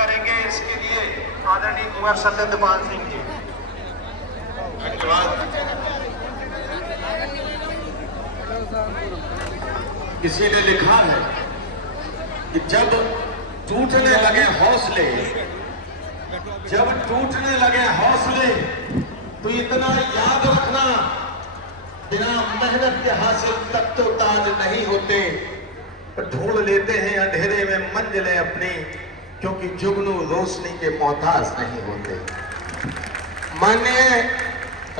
करेंगे। इसके लिए आदरणीय कुंवर सत्यपाल सिंह जी। धन्यवाद। किसी ने लिखा है कि जब टूटने लगे हौसले, जब टूटने लगे हौसले तो इतना याद रखना, बिना मेहनत के हासिल तक तो ताज नहीं होते। ढूंढ लेते हैं अंधेरे में मंजिलें अपनी, क्योंकि जुगनू रोशनी के मोहताज नहीं होते। माननीय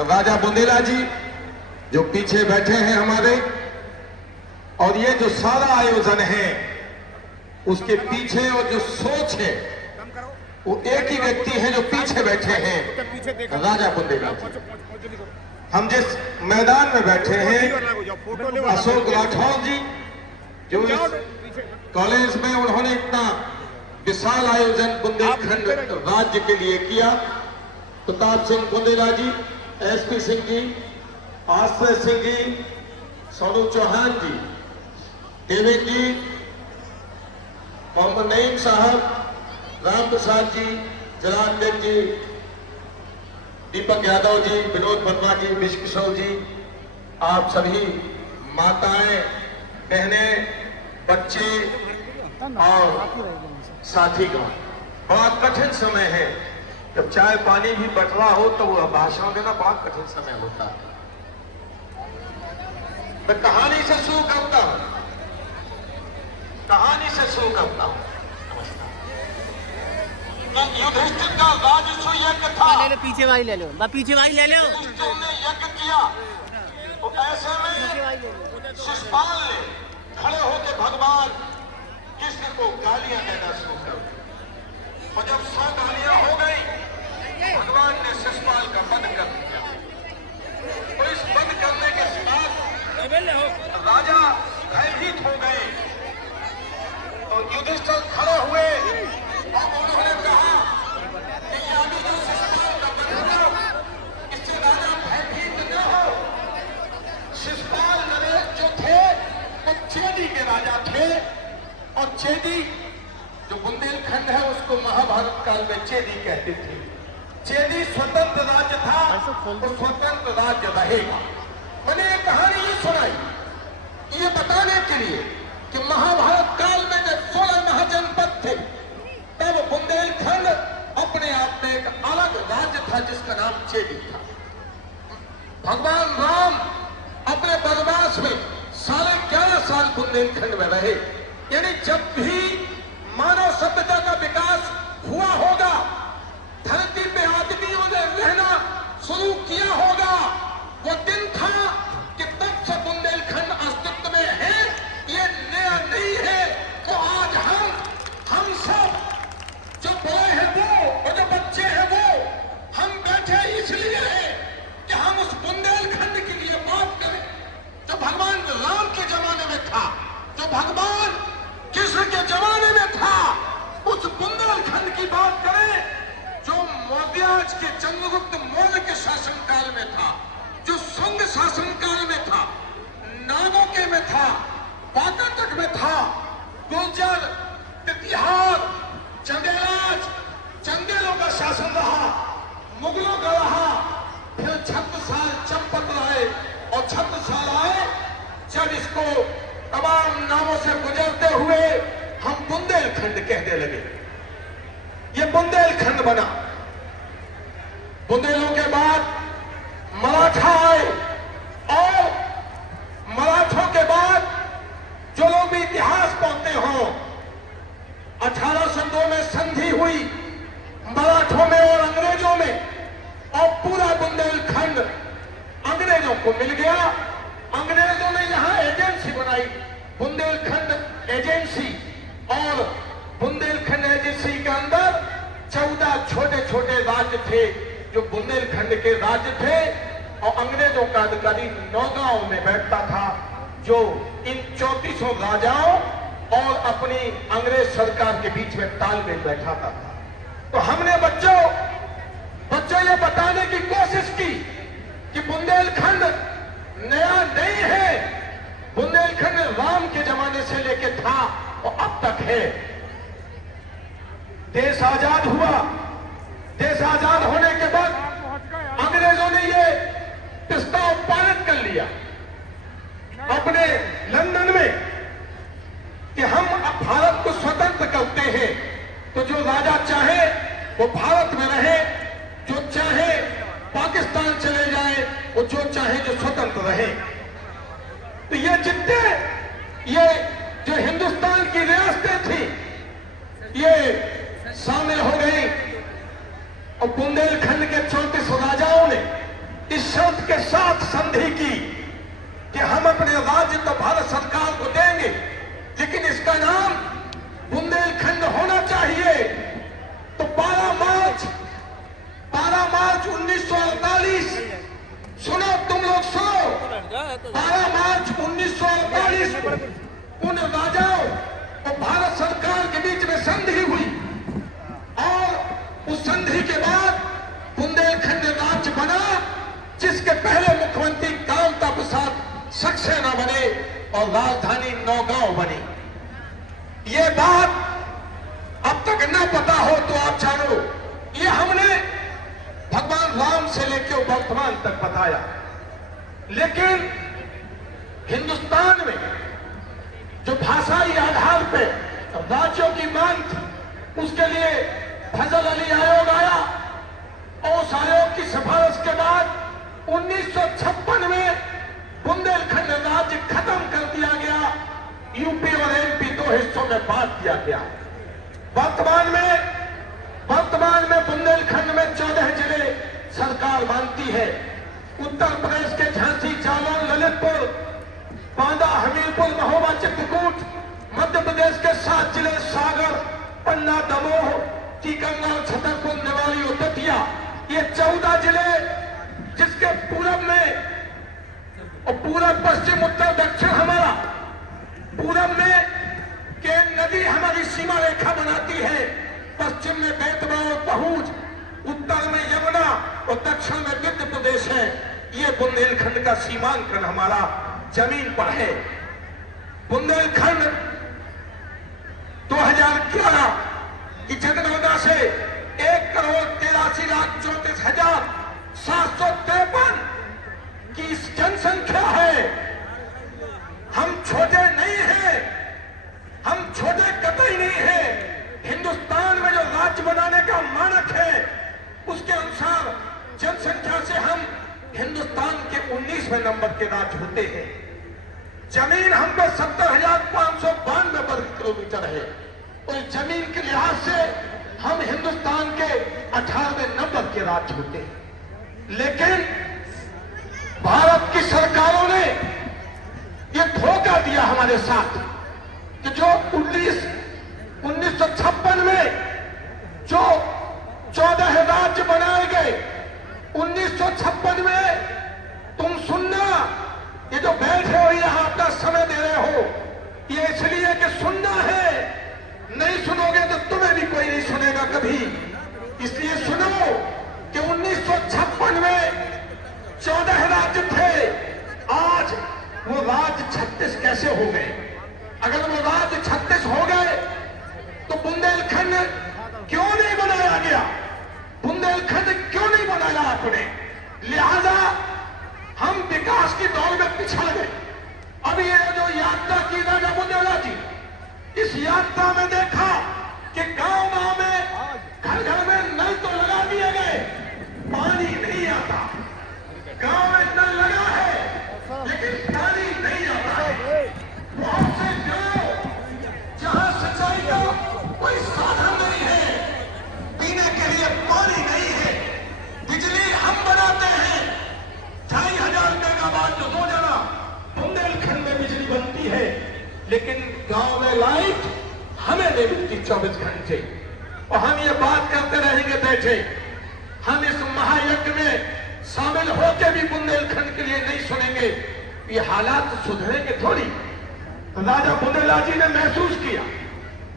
राजा बुंदेला जी जो पीछे बैठे हैं हमारे, और ये जो सारा आयोजन है उसके पीछे और जो सोच है वो एक ही व्यक्ति है जो पीछे बैठे हैं, राजा बुंदेला जी। हम जिस मैदान में बैठे हैं, अशोक राठौर जी जो इस कॉलेज में उन्होंने इतना विशाल आयोजन बुंदेलखंड राज्य के लिए किया, प्रताप सिंह बुंदेला जी, एसपी सिंह जी, आश्रय सिंह जी, सोनू चौहान जी, देवेंद्र जी, मोहम्मद नईम साहब, राम प्रसाद जी, जलालदेव जी, दीपक यादव जी, विनोद वर्मा जी, विश्व किशोर जी, आप सभी माताएं, बहनें, बच्चे और साथीगण, बड़ा कठिन समय है। जब चाय पानी भी बटला हो तो वो भाषण देना बड़ा कठिन समय होता है। मैं कहानी से शुरू करता हूं, कहानी से शुरू करता हूं। युधिष्ठिर का राजस्व यज्ञ था। ले लो, पीछे वाली ले लो, पीछे वाली ले लो। युधिष्ठिर ने यज्ञ किया तो ऐसे में शिशुपाल ने खड़े होकर भगवान कृष्ण को गालियां देना शुरू कर दी। और जब 100 गालियां हो गई, भगवान ने शिशुपाल का वध कर दिया। तो इस वध करने के बाद राजा भयभीत हो गए और युधिष्ठिर खड़े हुए और उन्होंने कहा कि अभी जो शिशुपाल का वध हो, इससे राजा भयभीत न हो। शिशुपाल नरेश जो थे वो चेदी के राजा थे, और चेदी जो बुंदेलखंड है उसको महाभारत काल में चेदी कहते थे। चेदी स्वतंत्र राज्य था, तो स्वतंत्र राज्य रहेगा। मैंने ये कहानी ये सुनाई ये बताने के लिए कि महाभारत काल में जब 16 महाजनपद थे, तब बुंदेलखंड अपने आप में एक अलग राज्य था जिसका नाम चेदी था। भगवान राम अपने वनवास में 11.5 साल बुंदेलखंड में रहे। यानी जब भी मानव सभ्यता का विकास हुआ होगा, धरती पे आदमियों ने रहना शुरू किया होगा, वो दिन था कि तब से बुंदेलखंड अस्तित्व में है। ये नया नहीं है। तो आज हम सब जो बड़े हैं वो और जो बच्चे हैं वो, हम बैठे इसलिए हैं कि हम उस बुंदेलखंड के लिए बात करें जो भगवान राम के जमाने में था, जो भगवान कृष्ण के जमाने में था। उस बुंदेलखंड की बात करें जो मौर्याज के चंद्रगुप्त मौर्य के शासनकाल में था, जो शुंग शासनकाल में था, नागोके में था, वाकाटक में था, गुर्जर, तितिहार, चंदेलाज, चंदेलों का शासन रहा, मुगलों का रहा, फिर छत्रसाल चंपक आए और छत्रसाल आए। जब इसको तमाम नामों से गुजरते हुए हम बुंदेलखंड कहने लगे, ये बुंदेलखंड बना। बुंदेलों के बाद मराठा आए, और मराठों के बाद जो लोग भी इतिहास पढ़ते हो, 1802 में संधि हुई मराठों में और अंग्रेजों में, और पूरा बुंदेलखंड अंग्रेजों को मिल गया। अंग्रेजों ने यहां एजेंसी बनाई, बुंदेलखंड एजेंसी, और बुंदेलखंड एजेंसी के अंदर 14 छोटे छोटे राज्य थे जो बुंदेलखंड के राज्य थे, और अंग्रेजों का अधिकारी नौगांव में बैठता था जो इन 3400 राजाओं और अपनी अंग्रेज सरकार के बीच में तालमेल बैठाता था। तो हमने बच्चों ये बताने की कोशिश की कि बुंदेलखंड नया नहीं है, बुंदेलखंड राम के जमाने से लेके था और अब तक है। देश आजाद हुआ। देश आजाद होने के बाद अंग्रेजों ने ये प्रस्ताव पारित कर लिया अपने लंदन में कि हम अब भारत को स्वतंत्र करते हैं, तो जो राजा चाहे वो भारत में रहे, जो चाहे पाकिस्तान चले जाए, वो जो चाहे जो स्वतंत्र रहे। तो ये जितने ये जो हिंदुस्तान की रियासतें थी ये शामिल हो गई और बुंदेलखंड के 34 राजाओं ने इस शर्त के साथ संधि की कि हम अपने राज्य तो भारत सरकार को देंगे, लेकिन इसका नाम बुंदेलखंड होना चाहिए। तो 12 मार्च 1948, सुनो तुम लोग सुनो, 12 मार्च 1948 उन राजाओं और भारत सरकार के बीच में संधि हुई और उस संधि के बाद बुंदेलखंड राज्य बना, जिसके पहले मुख्यमंत्री कामता प्रसाद सक्सेना बने और राजधानी नौगांव बनी। ये बात अब तक न पता हो तो आप जानो, ये हमने भगवान राम से लेकर वर्तमान तक बताया। लेकिन हिंदुस्तान में जो भाषाई आधार पे राज्यों की मांग थी, उसके लिए फजल अली आयोग आया और उस आयोग की सिफारिश के बाद 1956 में बुंदेलखंड राज्य खत्म कर दिया गया, यूपी और एमपी 2 हिस्सों में बांट दिया गया। वर्तमान में बुंदेलखंड में 14 जिले सरकार मानती है। उत्तर प्रदेश के झांसी, जालौन, ललितपुर, बांदा, हमीरपुर, महोबा, चित्रकूट, मध्य प्रदेश के 7 जिले सागर, पन्ना, दमोह, टीकमगढ़, छतरपुर, निवाड़ी और दतिया, ये 14 जिले जिसके पूरब में और पूरब, पश्चिम, उत्तर, दक्षिण हमारा, पूरब में के नदी हमारी सीमा रेखा बनाती है, पश्चिम में बेतवा और पहुंच, उत्तर में यमुना और दक्षिण में मध्य प्रदेश है। ये बुंदेलखंड का सीमांकन हमारा जमीन पर है। बुंदेलखंड 2011 की जनगणना से 1,83,34,753 की जनसंख्या है। हम छोटे नहीं हैं, हम छोटे कतई नहीं हैं। हिंदुस्तान में जो राज्य बनाने का मानक है उसके अनुसार जनसंख्या से हम हिंदुस्तान के 19वें नंबर के राज्य होते हैं। जमीन हम पे 70,592 वर्ग किलोमीटर है और इस जमीन के लिहाज से हम हिंदुस्तान के 18वें नंबर के राज्य होते हैं। लेकिन भारत की सरकारों ने ये धोखा दिया हमारे साथ कि जो 1956 में जो 14 राज्य बनाए गए, 1956 में तुम सुनना, ये जो बैठे हो यहाँ अपना समय दे रहे हो, ये इसलिए कि सुनना है, नहीं सुनोगे तो तुम्हें भी कोई नहीं सुनेगा कभी। इसलिए सुनो कि 1956 में 14 राज्य थे, आज वो राज्य 36 कैसे हो गए? अगर वो राज्य 36 हो गए तो बुंदेलखंड क्यों नहीं बनाया गया? बुंदेलखंड क्यों नहीं बनाया आपने? लिहाजा हम विकास की दौड़ में पिछड़ गए। अभी ये जो यात्रा की राजा बुंदेला जी, इस यात्रा में देखा कि गांव-गांव में, घर-घर में नल तो लगा दिए गए, पानी नहीं आता। गांव में नल लगा है लेकिन पानी नहीं आता है। बहुत से गांव जहां सिंचाई का कोई साधन नहीं है, पीने के लिए पानी नहीं है, बिजली हम बनाते हैं। 2,500 मेगावाट जो रोजाना बुंदेलखंड में बिजली बनती है, लेकिन गांव में लाइट हमें नहीं मिलती 24 घंटे। और हम ये बात करते रहेंगे बैठे, हम इस महायज्ञ में शामिल होकर भी बुंदेलखंड के लिए नहीं सुनेंगे, ये हालात सुधरेंगे थोड़ी। तो राजा बुंदेला जी ने महसूस किया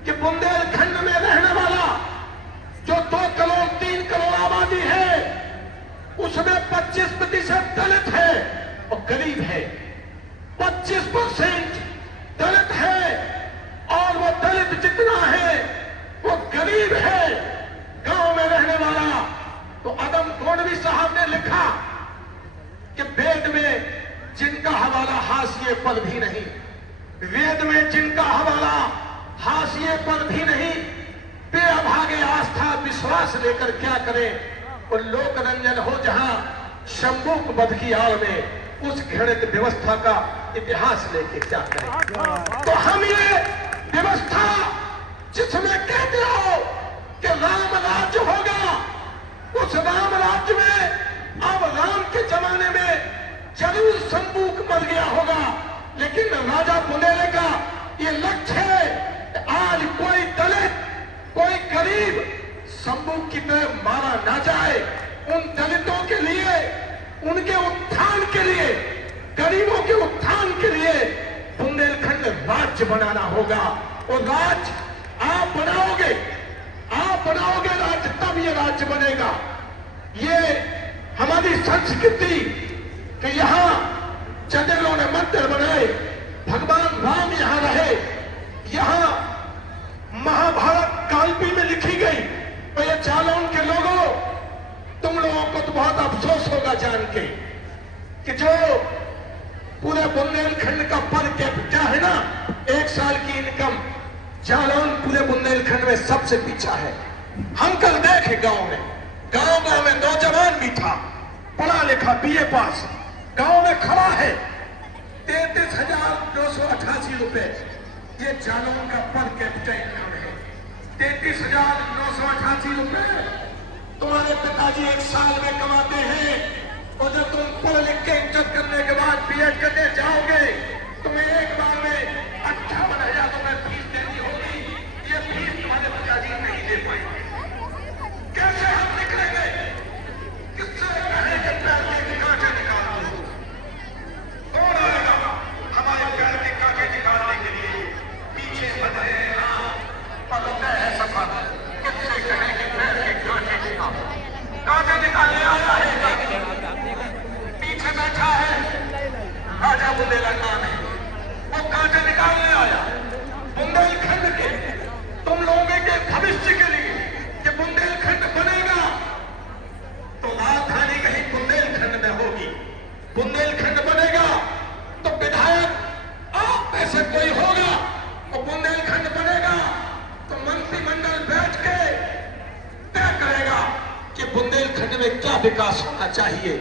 कि बुंदेलखंड में रहने वाला जो 2 करोड़ 3 करोड़ आबादी है, उसमें 25% दलित है और गरीब है। 25% दलित है और वो दलित जितना है वो गरीब है। हाशिए पर भी नहीं, वेद में जिनका हवाला हाशिए पर भी नहीं, बेअभागे आस्था विश्वास लेकर क्या करें? और लोक रंजन हो जहां शंभुक वध की आड़ में, उस घृणित व्यवस्था का इतिहास लेके क्या करें? तो हम ये व्यवस्था जिसमें कहते हो कि राम राज्य होगा, उस राम राज्य में अब राम के जमाने में जरूर शंभुक मर गया होगा, लेकिन राजा बुंदेले का ये लक्ष्य है आज कोई दलित, कोई गरीब शंभुक की तरह मारा ना जाए। उन दलितों के लिए, उनके उत्थान के लिए, गरीबों के उत्थान के लिए बुंदेलखंड राज्य बनाना होगा। और राज्य आप बनाओगे राज्य, तब ये राज्य बनेगा। ये हमारी संस्कृति कि यहां चंदेलों ने मंदिर बनाए, भगवान राम यहां रहे, यहां महाभारत कालपी में लिखी गई। तो ये जालौन के लोगों, तुम लोगों को तो बहुत अफसोस होगा जान के कि जो पूरे बुंदेलखंड का पर कैपिटा है ना, 1 साल की इनकम, जालौन पूरे बुंदेलखंड में सबसे पीछा है। हम कल देखे गांव में नौजवान भी था, पढ़ा लिखा BA पास, गांव में खड़ा है, 33,988 रुपए ये जालौन का पर कैपिटा इनकम है। 33,988 रुपए तुम्हारे पिताजी 1 साल में कमाते हैं। और जब तुम पढ़ लिख के इंटर करने के बाद BEd करने जाओगे, तुम्हें एक बार में 58,000 रुपए फीस देनी होगी। ये फीस तुम्हारे पिताजी नहीं दे पाएंगे। कैसे हम निकलेंगे? किससे कहें कि पैर के कांटे निकाल दो? कौन आएगा हमारे पैर के कांटे निकालने के लिए? पीछे बंधे हैं, पकड़ते हैं सफर। किससे कहें कि पैर के कांटे निकाल दो? कांटे निकालने आया है, पीछे बैठा है राजा बुंदेला नाम है, वो कांटे निकालने आया बुंदेलखंड के, तुम लोगों के भविष्य के लिए। कि बुंदेलखंड बनेगा तो राजधानी कहीं बुंदेलखंड में होगी, बुंदेलखंड बनेगा तो विधायक आप ऐसे कोई होगा, और बुंदेलखंड बनेगा तो मंत्रिमंडल बैठ के तय करेगा कि बुंदेलखंड में क्या विकास होना चाहिए।